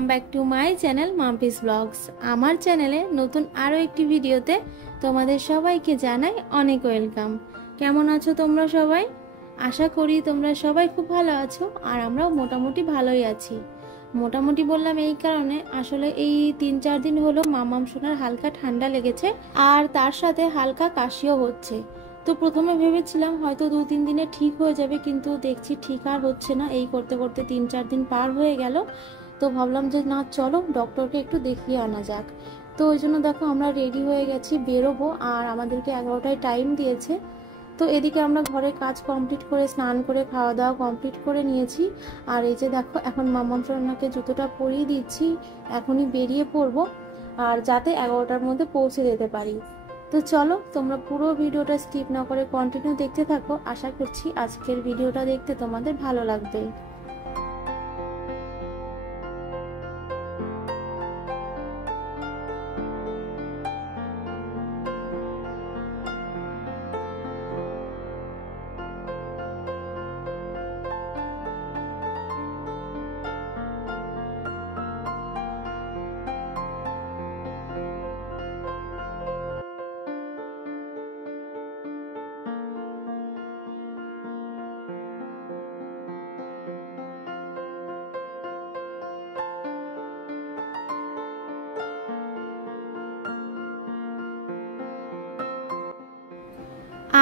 Welcome back to my channel Mampi's vlogs. আমার চ্যানেলে নতুন আরও একটি ভিডিওতে তোমাদের সবাইকে জানাই অনেক ওয়েলকাম। কেমন আছো তোমরা সবাই? আশা করি তোমরা সবাই খুব ভালো আছো, আর আমরাও মোটামুটি ভালোই আছি। মোটামুটি বললাম এই কারণে, আসলে এই 3-4 দিন হলো মামাম সোনার হালকা ঠান্ডা লেগেছে, আর তার সাথে হালকা কাশিও হচ্ছে। তো প্রথমে ভেবেছিলাম হয়তো 2-3 দিনে ঠিক হয়ে যাবে, কিন্তু দেখছি ঠিক আর হচ্ছে না। এই করতে করতে 3-4 দিন পার হয়ে গেল। তো ভাবলাম যে না, চলো ডক্টরকে একটু দেখিয়ে আনা যাক। তো ওই জন্য দেখো আমরা রেডি হয়ে গেছি, বেরোবো, আর আমাদেরকে 11টায় টাইম দিয়েছে। তো এদিকে আমরা ঘরের কাজ কমপ্লিট করে স্নান করে খাওয়া দাওয়া কমপ্লিট করে নিয়েছি। আর এই যে দেখো এখন মাম্মাম সোনাকে জুতোটা পরিয়ে দিচ্ছি, এখনই বেরিয়ে পড়বো, আর যাতে 11টার মধ্যে পৌঁছে যেতে পারি। তো চলো তোমরা পুরো ভিডিওটা স্কিপ না করে কন্টিনিউ দেখতে থাকো। আশা করছি আজকের ভিডিওটা দেখতে তোমাদের ভালো লাগবে।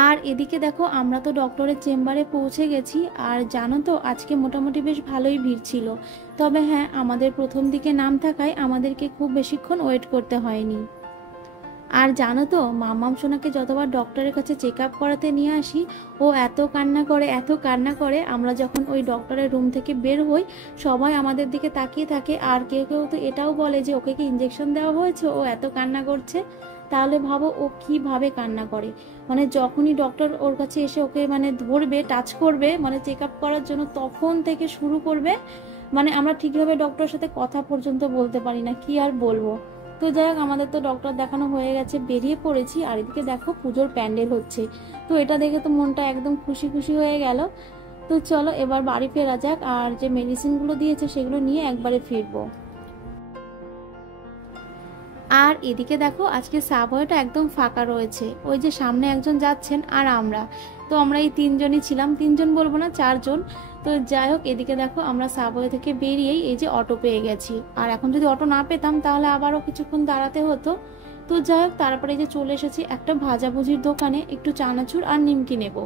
আর এদিকে দেখো আমরা তো ডক্টরের চেম্বারে পৌঁছে গেছি। আর জানো তো আজকে মোটামুটি বেশ ভালোই ভিড় ছিল। তবে হ্যাঁ, আমাদের প্রথম দিকে নাম থাকায় আমাদেরকে খুব বেশিক্ষণ ওয়েট করতে হয়নি। আর জানো তো মাম্মাম সোনাকে যতবার ডক্টরের কাছে চেক আপ করাতে নিয়ে আসি, ও এত কান্না করে এত কান্না করে। আমরা যখন ওই ডক্টরের রুম থেকে বের হই, সবাই আমাদের দিকে তাকিয়ে থাকে, আর কেউ কেউ তো এটাও বলে যে ওকে কি ইঞ্জেকশন দেওয়া হয়েছে, ও এত কান্না করছে। তাহলে ভাবো ও কিভাবে কান্না করে। মানে যখনই ডক্টর ওর কাছে এসে ওকে মানে ধরবে, টাচ করবে, মানে চেক আপ করার জন্য, তখন থেকে শুরু করবে। মানে আমরা ঠিকভাবে ডক্টরের সাথে কথা পর্যন্ত বলতে পারি না, কি আর বলবো। তো যাই হোক, আমাদের তো ডক্টর দেখানো হয়ে গেছে, বেরিয়ে পড়েছি। আর এদিকে দেখো পুজোর প্যান্ডেল হচ্ছে, তো এটা দেখে তো মনটা একদম খুশি খুশি হয়ে গেল। তো চলো এবার বাড়ি ফেরা যাক, আর যে মেডিসিনগুলো দিয়েছে সেগুলো নিয়ে একবারে ফিরবো। আর এদিকে দেখো আজকে সাবওয়েটা একদম ফাঁকা রয়েছে, ওই যে সামনে একজন যাচ্ছেন আর আমরা, তো আমরা এই 3জনই ছিলাম। 3জন বলবো না, 4জন। তো যাই হোক, এদিকে দেখো আমরা সাবওয়ে থেকে বেরিয়েই এই যে অটো পেয়ে গেছি। আর এখন যদি অটো না পেতাম তাহলে আবারও কিছুক্ষণ দাঁড়াতে হতো। তো যাই হোক, তারপরে এই যে চলে এসেছি একটা ভাজাভুজির দোকানে, একটু চানাচুর আর নিমকি নেবো।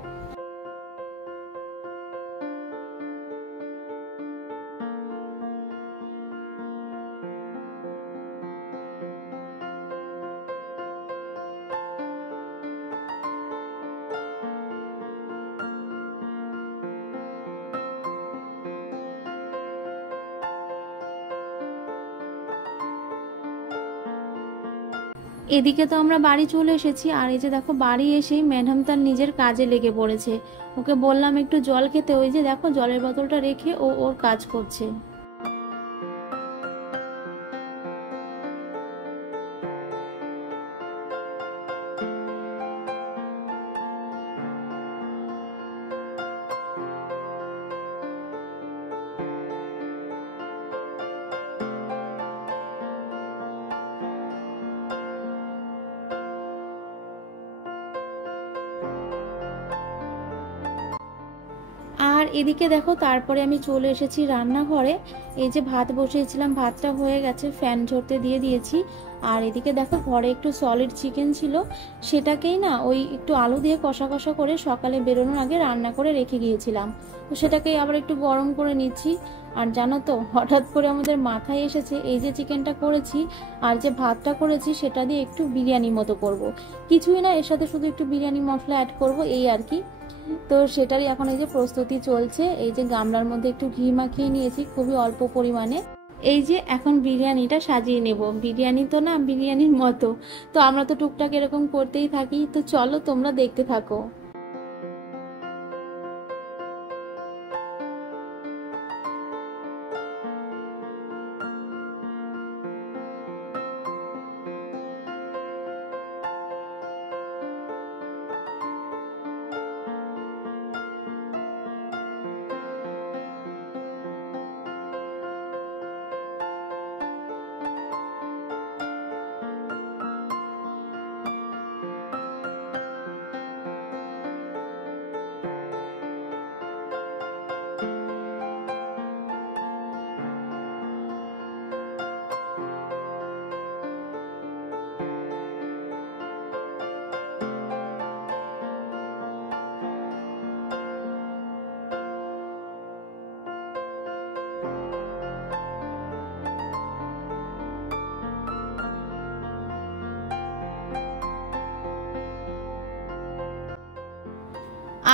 এদিকে তো আমরা বাড়ি চলে এসেছি। আর এই যে দেখো বাড়ি এসেই ম্যাডাম তার নিজের কাজে লেগে পড়েছে। ওকে বললাম একটু জল খেতে, ওই যে দেখো জলের বোতলটা রেখে ও ওর কাজ করছে। আর এদিকে দেখো তারপরে আমি চলে এসেছি রান্নাঘরে। এই যে ভাত বসিয়েছিলাম, ভাতটা হয়ে গেছে, ফ্যান ঝরতে দিয়ে দিয়েছি। আর এদিকে দেখো ঘরে একটু সলিড চিকেন ছিল, সেটাকেই না ওই একটু আলু দিয়ে কষা কষা করে সকালে বেরোনোর আগে রান্না করে রেখে গিয়েছিলাম। তো সেটাকেই আবার একটু গরম করে নিচ্ছি। আর জানো তো হঠাৎ করে আমাদের মাথায় এসেছে এই যে চিকেনটা করেছি আর যে ভাতটা করেছি সেটা দিয়ে একটু বিরিয়ানি মতো করব। কিছুই না, এর সাথে শুধু একটু বিরিয়ানি মশলা অ্যাড করব, এই আর কি। তো সেটারই এখন এই যে প্রস্তুতি চলছে। এই যে গামলার মধ্যে একটু ঘি মাখিয়ে নিয়েছি খুবই অল্প পরিমাণে। এই যে এখন বিরিয়ানিটা সাজিয়ে নেব। বিরিয়ানি তো না, বিরিয়ানির মতো। তো আমরা তো টুকটাক এরকম করতেই থাকি। তো চলো তোমরা দেখতে থাকো।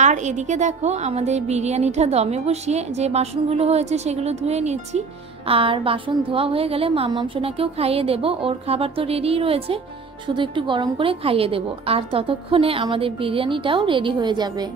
আর এদিকে দেখো আমাদের বিরিয়ানিটা দমে বসিয়ে যে বাসনগুলো হয়েছে সেগুলো ধুয়ে নিচ্ছি। আর বাসন ধোয়া হয়ে গেলে মাম্মাম সোনাকেও খাইয়ে দেব, ওর খাবার তো রেডিই রয়েছে, শুধু একটু গরম করে খাইয়ে দেব। আর ততক্ষণে আমাদের বিরিয়ানিটাও রেডি হয়ে যাবে।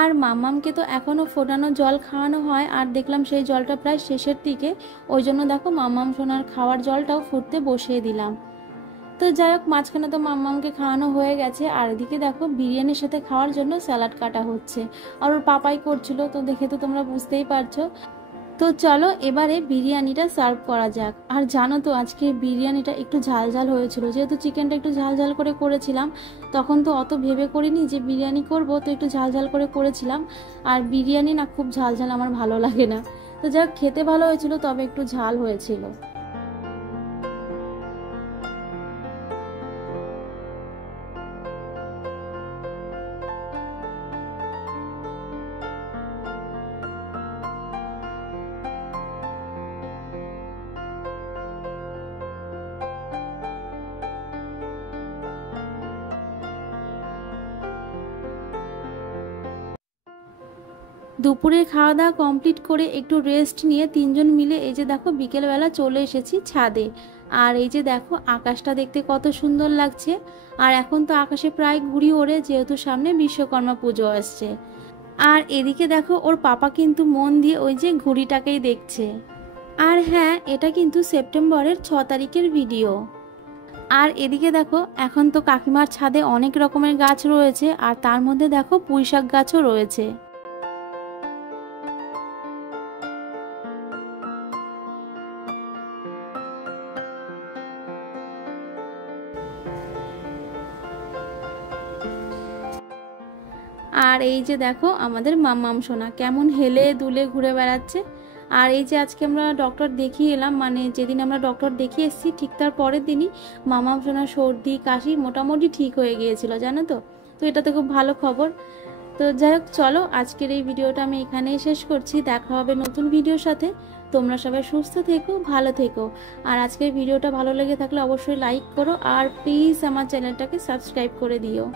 আর মাম্মামকে তো এখনও ফোটানো জল খাওয়ানো হয়, আর দেখলাম সেই জলটা প্রায় শেষের দিকে, ওই জন্য দেখো মাম্মাম সোনার খাওয়ার জলটাও ফুটতে বসিয়ে দিলাম। তো যাই হোক, মাঝখানে তো মাম্মামকে খাওয়ানো হয়ে গেছে। আর এদিকে দেখো বিরিয়ানির সাথে খাওয়ার জন্য স্যালাড কাটা হচ্ছে, আর ওর পাপাই করছিল, তো দেখে তো তোমরা বুঝতেই পারছো। তো চলো এবারে বিরিয়ানিটা সার্ভ করা যাক। আর জানো তো আজকে বিরিয়ানিটা একটু ঝাল ঝাল হয়েছিল, যেহেতু চিকেনটা একটু ঝাল ঝাল করে করেছিলাম, তখন তো অত ভেবে করিনি যে বিরিয়ানি করব, তো একটু ঝাল ঝাল করে করেছিলাম। আর বিরিয়ানি না খুব ঝাল ঝাল আমার ভালো লাগে না, তো যাক খেতে ভালো হয়েছিল, তবে একটু ঝাল হয়েছিল। দুপুরের খাওয়া দাওয়া কমপ্লিট করে একটু রেস্ট নিয়ে তিনজন মিলে এই যে দেখো বিকেলবেলা চলে এসেছি ছাদে। আর এই যে দেখো আকাশটা দেখতে কত সুন্দর লাগছে। আর এখন তো আকাশে প্রায় ঘুড়ি ওড়ে, যেহেতু সামনে বিশ্বকর্মা পুজো আসছে। আর এদিকে দেখো ওর পাপা কিন্তু মন দিয়ে ওই যে ঘুড়িটাকেই দেখছে। আর হ্যাঁ, এটা কিন্তু সেপ্টেম্বরের 6 তারিখের ভিডিও। আর এদিকে দেখো এখন তো কাকিমার ছাদে অনেক রকমের গাছ রয়েছে, আর তার মধ্যে দেখো পুঁইশাক গাছও রয়েছে। আর এই যে দেখো আমাদের মাম্মাম সোনা কেমন হেলে দুলে ঘুরে বেড়াচ্ছে। আর এই যে আজকে আমরা ডক্টর দেখিয়ে এলাম, মানে যেদিন আমরা ডক্টর দেখিয়ে এসেছি ঠিক তার পরের দিনই মাম্মাম সোনার সর্দি কাশি মোটামুটি ঠিক হয়ে গিয়েছিল, জানো তো। তো এটা তো খুব ভালো খবর। তো যাই হোক, চলো আজকের এই ভিডিওটা আমি এখানেই শেষ করছি। দেখা হবে নতুন ভিডিওর সাথে। তোমরা সবাই সুস্থ থেকো, ভালো থেকো। আর আজকের ভিডিওটা ভালো লেগে থাকলে অবশ্যই লাইক করো, আর প্লিজ আমার চ্যানেলটাকে সাবস্ক্রাইব করে দিও।